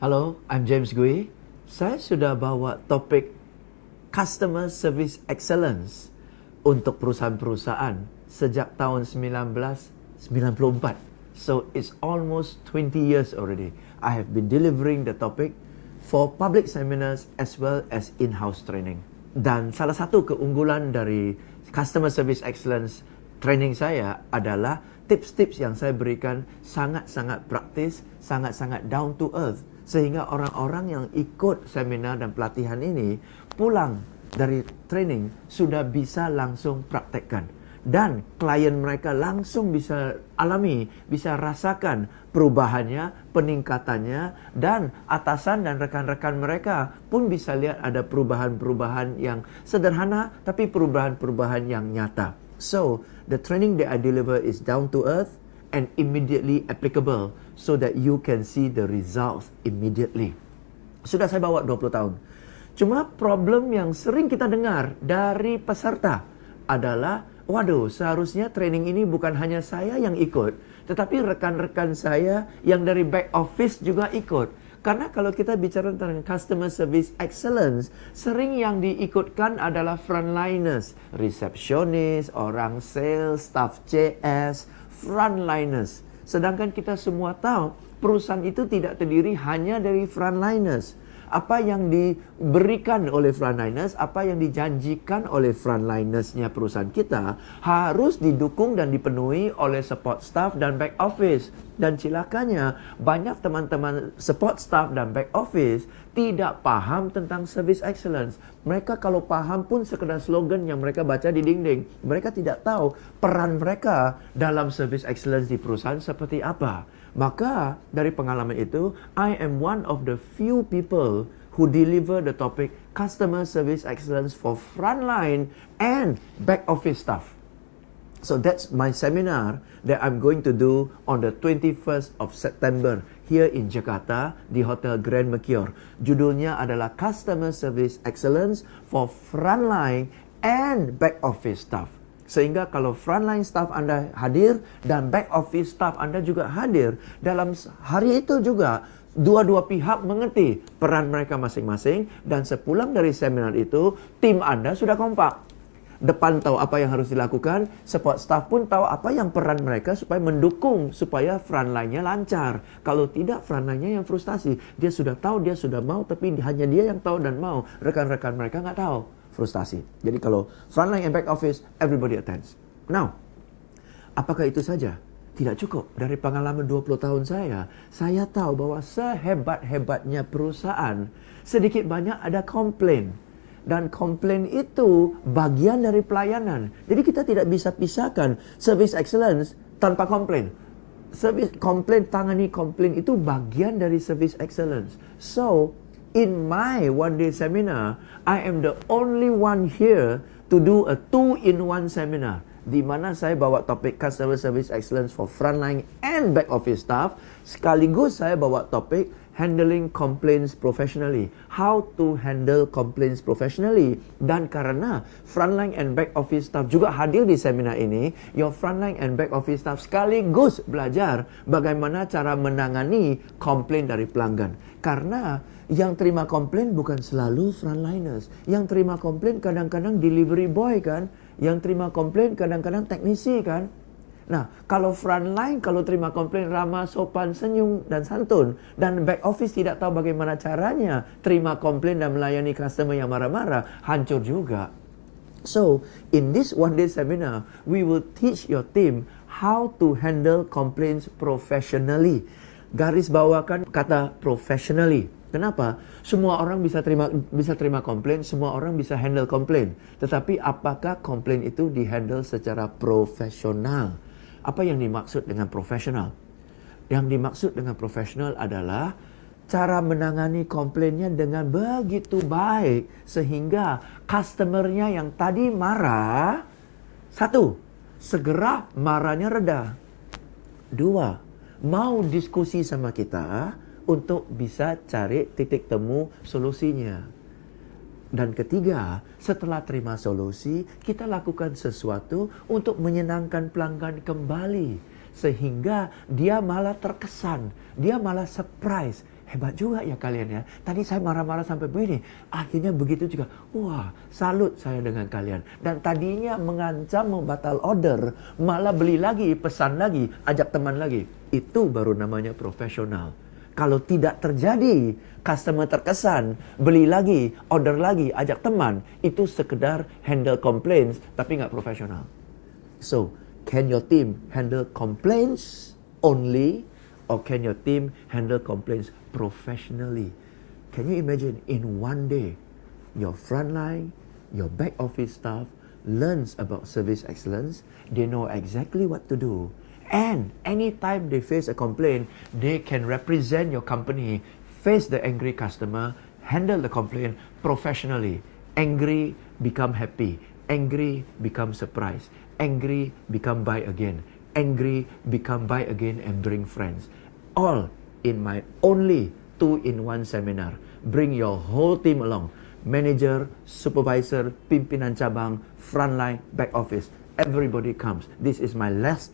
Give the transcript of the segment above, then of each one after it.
Halo, I'm James Gui. Saya sudah bawa topik Customer Service Excellence untuk perusahaan-perusahaan sejak tahun 1994. So it's almost 20 years already. I have been delivering the topic for public seminars as well as in-house training. Dan salah satu keunggulan dari Customer Service Excellence training saya adalah tips-tips yang saya berikan sangat-sangat praktis, sangat-sangat down to earth. Sehingga orang-orang yang ikut seminar dan pelatihan ini pulang dari training sudah bisa langsung praktekkan. Dan klien mereka langsung bisa alami, bisa rasakan perubahannya, peningkatannya, dan atasan dan rekan-rekan mereka pun bisa lihat ada perubahan-perubahan yang sederhana, tapi perubahan-perubahan yang nyata. So, the training that I deliver is down to earth and immediately applicable so that you can see the results immediately. Sudah saya bawa 20 tahun. Cuma problem yang sering kita dengar dari peserta adalah, waduh, seharusnya training ini bukan hanya saya yang ikut, tetapi rekan-rekan saya yang dari back office juga ikut. Karena kalau kita bicara tentang customer service excellence, sering yang diikutkan adalah frontliners, resepsionis, orang sales, staff CS, frontliners. Sedangkan kita semua tahu perusahaan itu tidak terdiri hanya dari frontliners. Apa yang diberikan oleh frontliners, apa yang dijanjikan oleh frontlinersnya perusahaan kita harus didukung dan dipenuhi oleh support staff dan back office. Dan celakanya banyak teman-teman support staff dan back office tidak paham tentang service excellence. Mereka kalau paham pun sekedar slogan yang mereka baca di dinding. Mereka tidak tahu peran mereka dalam service excellence di perusahaan seperti apa. Maka dari pengalaman itu, I am one of the few people who deliver the topic customer service excellence for frontline and back office staff. So that's my seminar that I'm going to do on the 21st of September here in Jakarta di Hotel Grand Mercure. Judulnya adalah Customer Service Excellence for Frontline and Back Office Staff. Sehingga kalau frontline staff Anda hadir dan back office staff Anda juga hadir, dalam hari itu juga dua-dua pihak mengerti peran mereka masing-masing, dan sepulang dari seminar itu tim Anda sudah kompak. Depan tahu apa yang harus dilakukan, support staff pun tahu apa yang peran mereka supaya mendukung supaya frontline-nya lancar. Kalau tidak, frontline-nya yang frustasi. Dia sudah tahu, dia sudah mau, tapi hanya dia yang tahu dan mau. Rekan-rekan mereka nggak tahu. Frustasi. Jadi kalau frontline and back office, everybody attends. Now, apakah itu saja? Tidak cukup. Dari pengalaman 20 tahun saya tahu bahwa sehebat-hebatnya perusahaan, sedikit banyak ada komplain. Dan komplain itu bagian dari pelayanan. Jadi kita tidak bisa pisahkan service excellence tanpa komplain. Service komplain, tangani komplain itu bagian dari service excellence. So, in my one-day seminar, I am the only one here to do a 2-in-1 seminar, di mana saya bawa topik Customer Service Excellence for Frontline and Back Office Staff, sekaligus saya bawa topik Handling Complaints Professionally, how to handle complaints professionally. Dan karena Frontline and Back Office Staff juga hadir di seminar ini, your Frontline and Back Office Staff sekaligus belajar bagaimana cara menangani komplain dari pelanggan. Karena yang terima komplain bukan selalu frontliners. Yang terima komplain kadang-kadang delivery boy kan. Yang terima komplain kadang-kadang teknisi kan. Nah, kalau frontline, kalau terima komplain ramah, sopan, senyum, dan santun. Dan back office tidak tahu bagaimana caranya terima komplain dan melayani customer yang marah-marah, hancur juga. So, in this one-day seminar, we will teach your team how to handle complaints professionally. Garis bawakan kata professionally. Kenapa? Semua orang bisa terima komplain, semua orang bisa handle komplain. Tetapi apakah komplain itu dihandle secara profesional? Apa yang dimaksud dengan profesional? Yang dimaksud dengan profesional adalah cara menangani komplainnya dengan begitu baik sehingga customernya yang tadi marah, satu, segera marahnya reda. Dua, mau diskusi sama kita untuk bisa cari titik temu solusinya. Dan ketiga, setelah terima solusi, kita lakukan sesuatu untuk menyenangkan pelanggan kembali. Sehingga dia malah terkesan, dia malah surprise. hebat juga ya kalian ya. Tadi saya marah-marah sampai begini. Akhirnya begitu juga. Wah, salut saya dengan kalian. Dan tadinya mengancam membatal order, malah beli lagi, pesan lagi, ajak teman lagi. Itu baru namanya profesional. Kalau tidak terjadi, customer terkesan, beli lagi, order lagi, ajak teman, itu sekedar handle complaints, tapi nggak profesional. So, can your team handle complaints only, or can your team handle complaints professionally? Can you imagine in one day, your frontline, your back office staff learns about service excellence, they know exactly what to do. And anytime they face a complaint, they can represent your company, face the angry customer, handle the complaint professionally. Angry, become happy. Angry, become surprised. Angry, become buy again. Angry, become buy again and bring friends. All in my only 2-in-1 seminar. Bring your whole team along. Manager, supervisor, pimpinan cabang, frontline, back office. Everybody comes. This is my last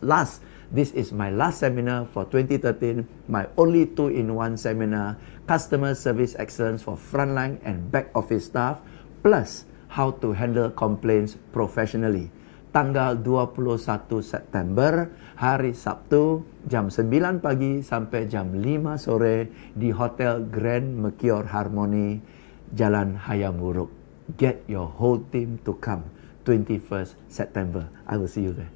seminar for 2013, my only 2-in-1 seminar, customer service excellence for frontline and back office staff, plus how to handle complaints professionally. Tanggal 21 September, hari Sabtu, jam 9 pagi sampai jam 5 sore di Hotel Grand Mercure Harmony, Jalan Hayam Wuruk. Get your whole team to come. 21st September. I will see you there.